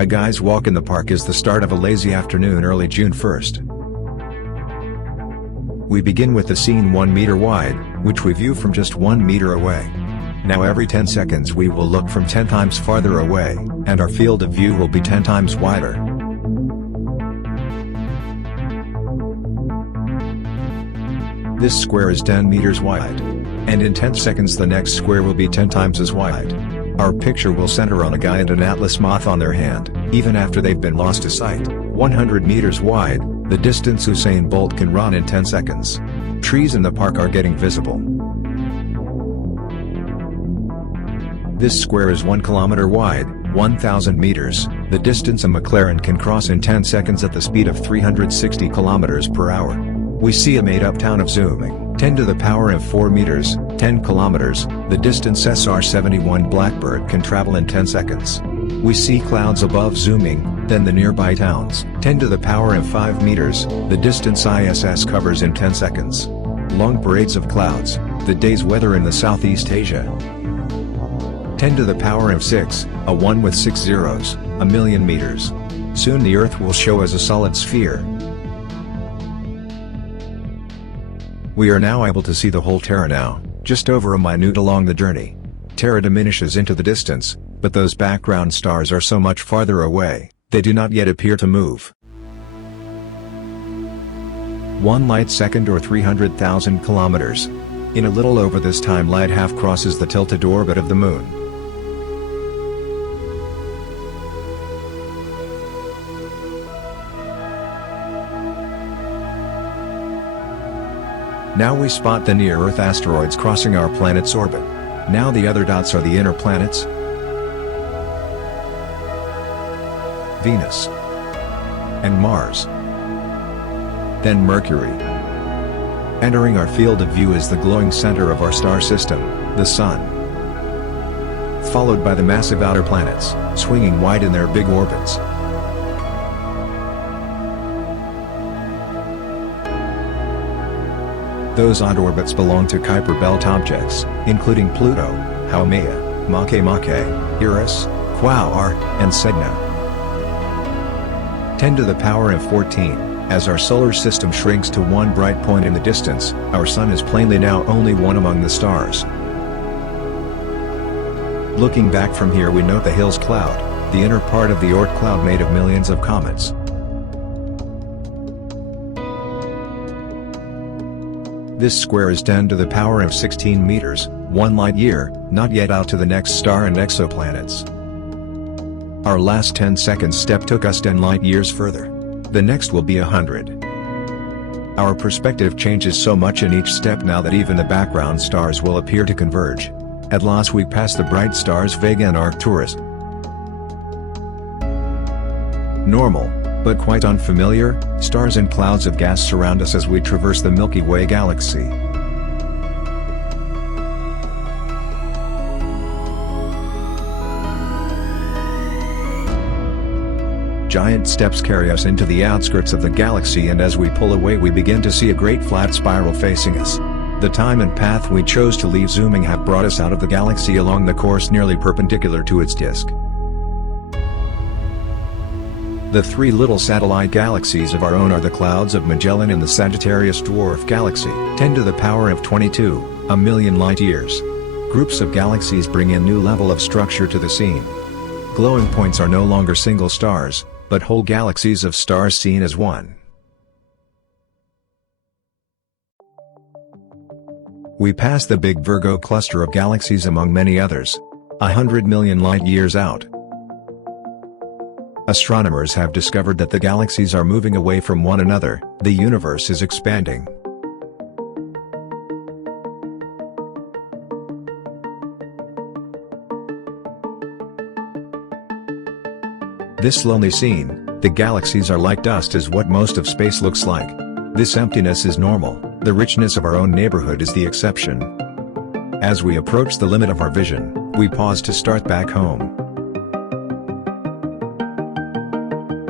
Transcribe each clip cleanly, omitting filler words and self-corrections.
A guy's walk in the park is the start of a lazy afternoon early June 1st. We begin with the scene 1 meter wide, which we view from just 1 meter away. Now every 10 seconds we will look from 10 times farther away, and our field of view will be 10 times wider. This square is 10 meters wide. And in 10 seconds the next square will be 10 times as wide. Our picture will center on a guy and an atlas moth on their hand, even after they've been lost to sight. 100 meters wide, the distance Usain Bolt can run in 10 seconds. Trees in the park are getting visible. This square is 1 kilometer wide, 1,000 meters, the distance a McLaren can cross in 10 seconds at the speed of 360 kilometers per hour. We see a made-up town of zooming, 10 to the power of 4 meters, 10 kilometers, the distance SR-71 Blackbird can travel in 10 seconds. We see clouds above zooming, then the nearby towns, 10 to the power of 5 meters, the distance ISS covers in 10 seconds. Long parades of clouds, the day's weather in the Southeast Asia. 10 to the power of 6, a 1 with 6 zeros, a million meters. Soon the Earth will show as a solid sphere. We are now able to see the whole Terra now, just over a minute along the journey. Terra diminishes into the distance, but those background stars are so much farther away, they do not yet appear to move. 1 light second or 300,000 kilometers. In a little over this time light half crosses the tilted orbit of the Moon. Now we spot the near-Earth asteroids crossing our planet's orbit. Now the other dots are the inner planets. Venus. And Mars. Then Mercury. Entering our field of view is the glowing center of our star system, the Sun. Followed by the massive outer planets, swinging wide in their big orbits. Those odd orbits belong to Kuiper Belt objects, including Pluto, Haumea, Makemake, Eris, Quaoar, and Sedna. 10 to the power of 14, as our solar system shrinks to one bright point in the distance, our Sun is plainly now only one among the stars. Looking back from here we note the Hills cloud, the inner part of the Oort cloud made of millions of comets. This square is 10 to the power of 16 meters, 1 light year, not yet out to the next star and exoplanets. Our last 10 seconds step took us 10 light years further. The next will be 100. Our perspective changes so much in each step now that even the background stars will appear to converge. At last we pass the bright stars Vega and Arcturus. Normal, but quite unfamiliar, stars and clouds of gas surround us as we traverse the Milky Way galaxy. Giant steps carry us into the outskirts of the galaxy, and as we pull away we begin to see a great flat spiral facing us. The time and path we chose to leave zooming have brought us out of the galaxy along the course nearly perpendicular to its disk. The 3 little satellite galaxies of our own are the clouds of Magellan and the Sagittarius dwarf galaxy, 10 to the power of 22, a million light years. Groups of galaxies bring a new level of structure to the scene. Glowing points are no longer single stars, but whole galaxies of stars seen as one. We pass the big Virgo cluster of galaxies among many others. 100 million light years out. Astronomers have discovered that the galaxies are moving away from one another, the universe is expanding. This lonely scene, the galaxies are like dust, is what most of space looks like. This emptiness is normal, the richness of our own neighborhood is the exception. As we approach the limit of our vision, we pause to start back home.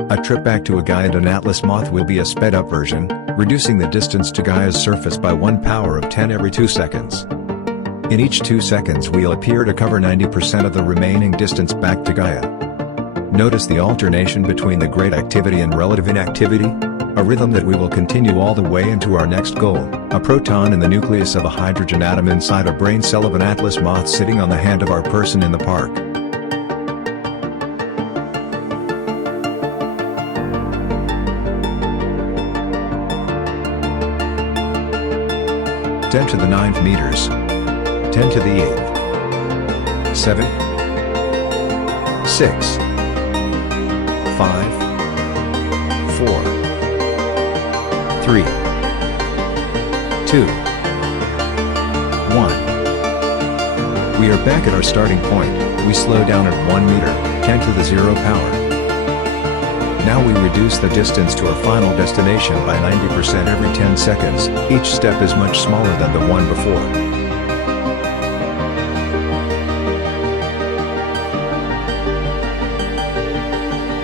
A trip back to a Gaia and an Atlas moth will be a sped-up version, reducing the distance to Gaia's surface by 1 power of 10 every 2 seconds. In each 2 seconds we'll appear to cover 90% of the remaining distance back to Gaia. Notice the alternation between the great activity and relative inactivity? A rhythm that we will continue all the way into our next goal, a proton in the nucleus of a hydrogen atom inside a brain cell of an atlas moth sitting on the hand of our person in the park. Ten to the 9th meters. 10 to the 8th. 7. 6. 5. 4. 3. 2. 1. We are back at our starting point. We slow down at 1 meter, 10 to the 0 power. Now we reduce the distance to our final destination by 90% every 10 seconds, each step is much smaller than the one before.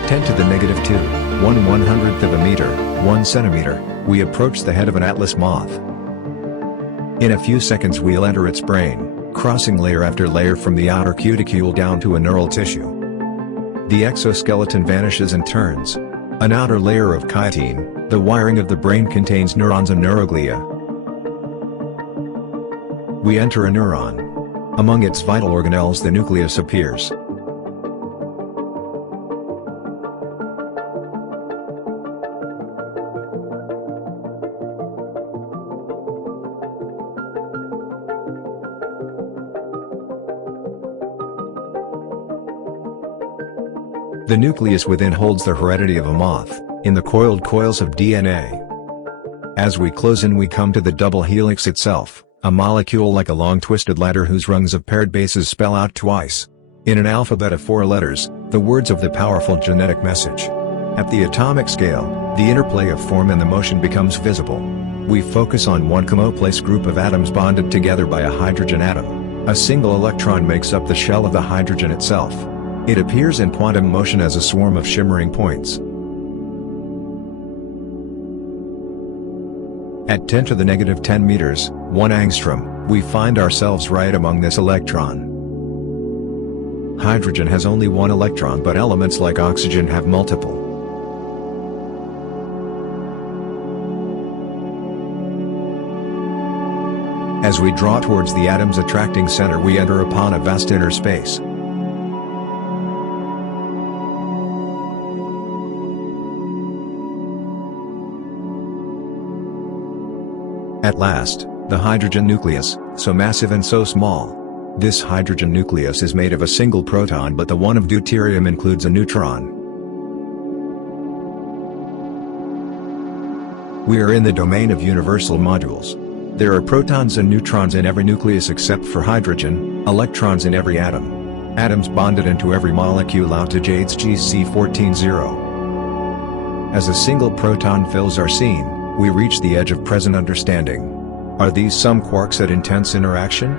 Ten to the negative 2, 1/100th of a meter, 1 centimeter, we approach the head of an atlas moth. In a few seconds we'll enter its brain, crossing layer after layer from the outer cuticule down to a neural tissue. The exoskeleton vanishes and turns. An outer layer of chitin, the wiring of the brain contains neurons and neuroglia. We enter a neuron. Among its vital organelles the nucleus appears. The nucleus within holds the heredity of a moth, in the coiled coils of DNA. As we close in we come to the double helix itself, a molecule like a long twisted ladder whose rungs of paired bases spell out twice, in an alphabet of 4 letters, the words of the powerful genetic message. At the atomic scale, the interplay of form and the motion becomes visible. We focus on one chemoplase group of atoms bonded together by a hydrogen atom. A single electron makes up the shell of the hydrogen itself. It appears in quantum motion as a swarm of shimmering points. At 10 to the negative 10 meters, 1 angstrom, we find ourselves right among this electron. Hydrogen has only 1 electron but elements like oxygen have multiple. As we draw towards the atom's attracting center we enter upon a vast inner space. At last, the hydrogen nucleus, so massive and so small. This hydrogen nucleus is made of a single proton but the one of deuterium includes a neutron. We are in the domain of universal modules. There are protons and neutrons in every nucleus except for hydrogen, electrons in every atom. Atoms bonded into every molecule out to GC14-0. As a single proton fills our scene, we reach the edge of present understanding. Are these some quarks at intense interaction?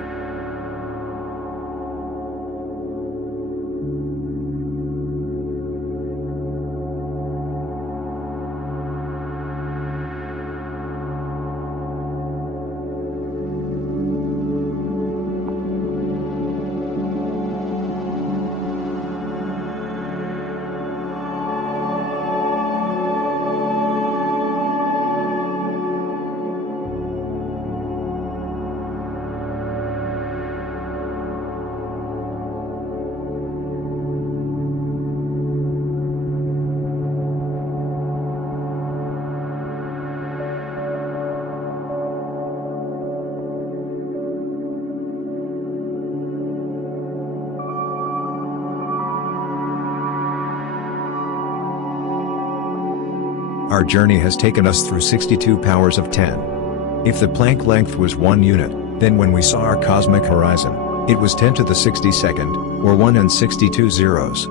Our journey has taken us through 62 powers of 10. If the Planck length was 1 unit, then when we saw our cosmic horizon, it was 10 to the 62nd, or 1 and 62 zeros.